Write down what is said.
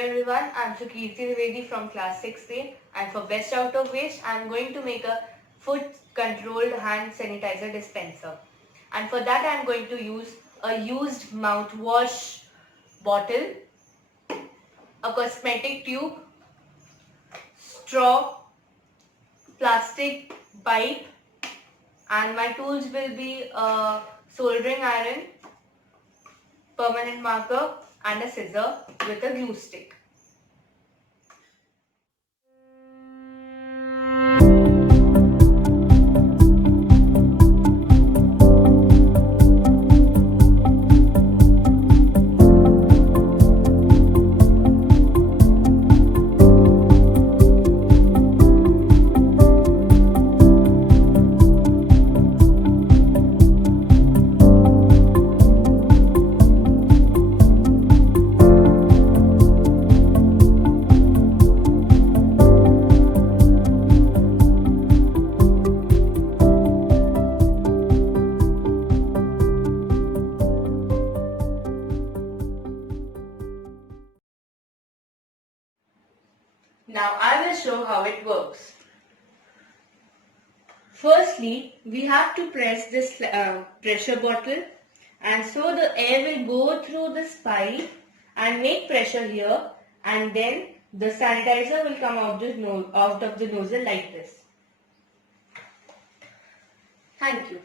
everyone, I am Sukirti Dwivedi from class 6A, and for best out of waste I am going to make a foot controlled hand sanitizer dispenser. And for that I am going to use a used mouthwash bottle, a cosmetic tube, straw, plastic pipe, and my tools will be a soldering iron, permanent marker and a scissor with a glue stick. Now I will show how it works. Firstly, we have to press this pressure bottle, and so the air will go through this pipe and make pressure here, and then the sanitizer will come out of the nozzle like this. Thank you.